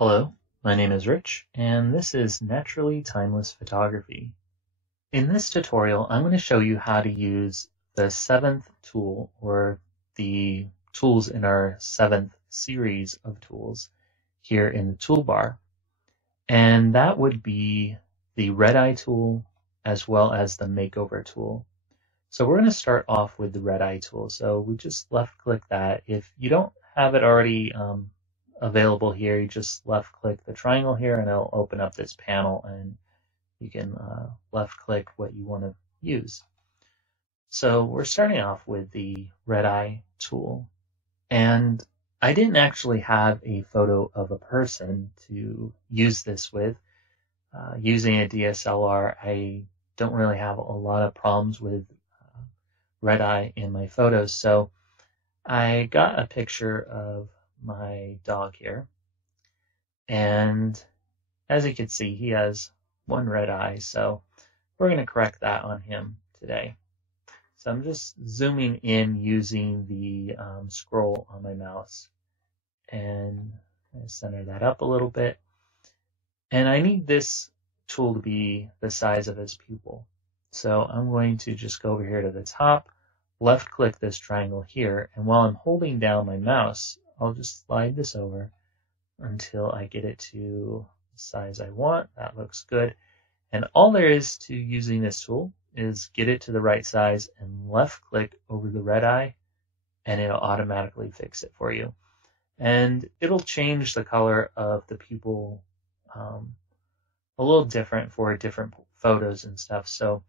Hello, my name is Rich, and this is Naturally Timeless Photography. In this tutorial, I'm going to show you how to use the 7th tool, or the tools in our 7th series of tools here in the toolbar. And that would be the red eye tool as well as the Makeover tool. So we're going to start off with the red eye tool. So we just left click that. If you don't have it already available here, you just left click the triangle here and it'll open up this panel and you can left click what you want to use. So we're starting off with the red eye tool, and I didn't actually have a photo of a person to use this with. Using a DSLR, I don't really have a lot of problems with red eye in my photos, so I got a picture of my dog here, and as you can see, he has one red eye, so we're going to correct that on him today. So I'm just zooming in using the scroll on my mouse, and I center that up a little bit, and I need this tool to be the size of his pupil. So I'm going to just go over here to the top, left click this triangle here, and while I'm holding down my mouse, I'll just slide this over until I get it to the size I want. That looks good. And all there is to using this tool is get it to the right size and left click over the red eye, and it'll automatically fix it for you. And it'll change the color of the pupil a little different for different photos and stuff. So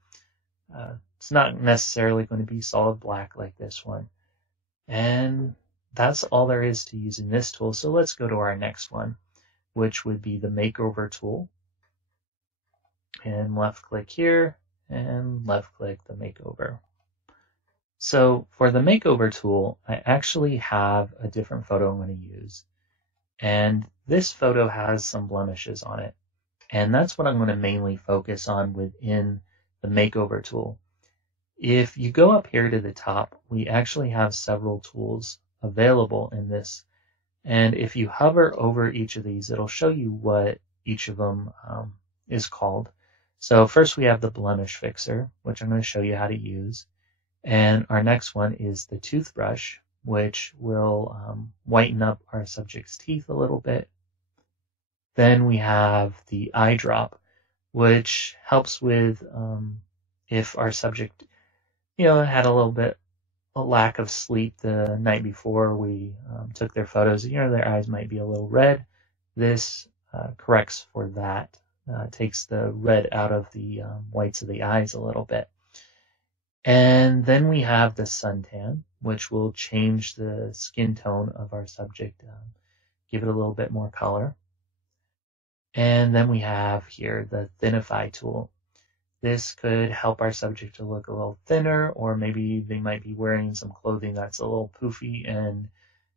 it's not necessarily going to be solid black like this one. And that's all there is to using this tool. So let's go to our next one, which would be the Makeover tool. And left click here and left click the Makeover. So for the Makeover tool, I actually have a different photo I'm going to use. And this photo has some blemishes on it. And that's what I'm going to mainly focus on within the Makeover tool. If you go up here to the top, we actually have several tools available in this. And if you hover over each of these, it'll show you what each of them is called. So first we have the blemish fixer, which I'm going to show you how to use. And our next one is the toothbrush, which will whiten up our subject's teeth a little bit. Then we have the eye drop, which helps with if our subject, had a little bit a lack of sleep the night before we took their photos. Their eyes might be a little red. This corrects for that. Takes the red out of the whites of the eyes a little bit. And then we have the suntan, which will change the skin tone of our subject, give it a little bit more color. And then we have here the thinify tool. This could help our subject to look a little thinner, or maybe they might be wearing some clothing that's a little poofy and,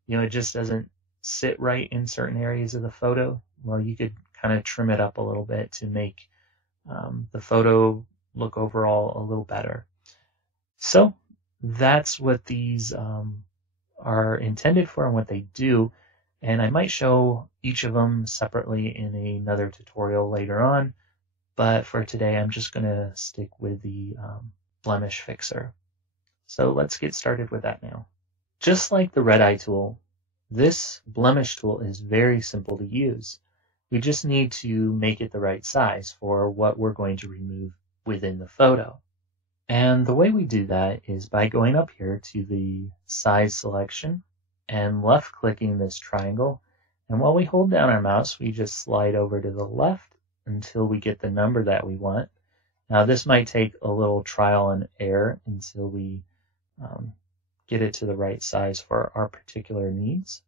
it just doesn't sit right in certain areas of the photo. Well, you could kind of trim it up a little bit to make the photo look overall a little better. So that's what these are intended for and what they do. And I might show each of them separately in another tutorial later on. But for today, I'm just going to stick with the blemish fixer. So let's get started with that now. Just like the red eye tool, this blemish tool is very simple to use. We just need to make it the right size for what we're going to remove within the photo. And the way we do that is by going up here to the size selection and left clicking this triangle. And while we hold down our mouse, we just slide over to the left until we get the number that we want. Now this might take a little trial and error until we get it to the right size for our particular needs.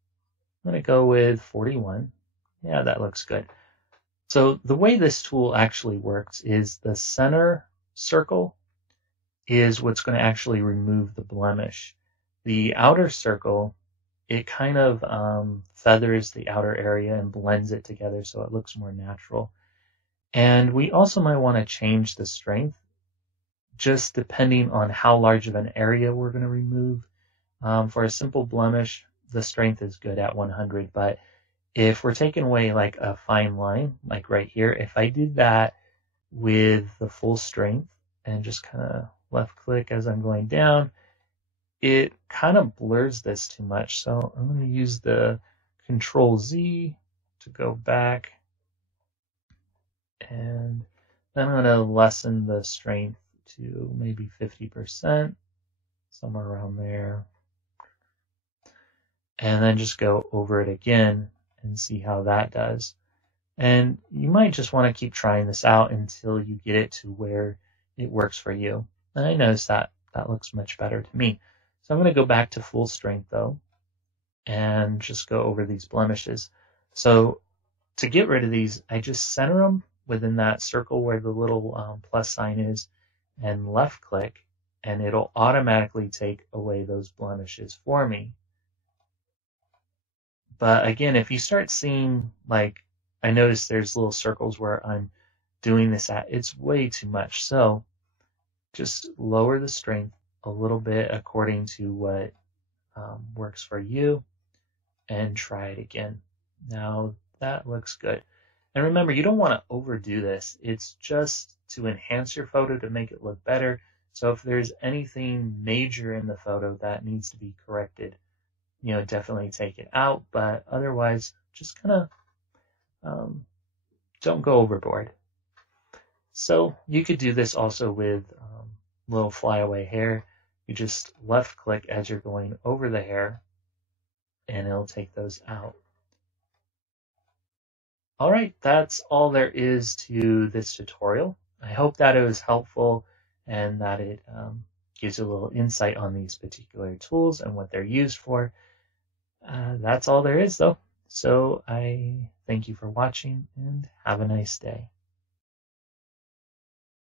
I'm going to go with 41. Yeah, that looks good. So the way this tool actually works is the center circle is what's going to actually remove the blemish. The outer circle, it kind of feathers the outer area and blends it together so it looks more natural. And we also might want to change the strength just depending on how large of an area we're going to remove. For a simple blemish, the strength is good at 100, but if we're taking away like a fine line, like right here, if I did that with the full strength and just kind of left click as I'm going down, it kind of blurs this too much. So I'm going to use the Control Z to go back, and then I'm going to lessen the strength to maybe 50%, somewhere around there. And then just go over it again and see how that does. And you might just want to keep trying this out until you get it to where it works for you. And I noticed that that looks much better to me. So I'm going to go back to full strength though, and just go over these blemishes. So to get rid of these, I just center them within that circle where the little plus sign is, and left click, and it'll automatically take away those blemishes for me. But again, if you start seeing, like, I notice there's little circles where I'm doing this at, it's way too much. So just lower the strength a little bit according to what works for you, and try it again. Now that looks good. And remember, you don't want to overdo this. It's just to enhance your photo, to make it look better. So if there's anything major in the photo that needs to be corrected, definitely take it out. But otherwise, just kind of don't go overboard. So you could do this also with little flyaway hair. You just left click as you're going over the hair, and it'll take those out. All right, that's all there is to this tutorial. I hope that it was helpful and that it gives you a little insight on these particular tools and what they're used for. That's all there is though. So I thank you for watching and have a nice day.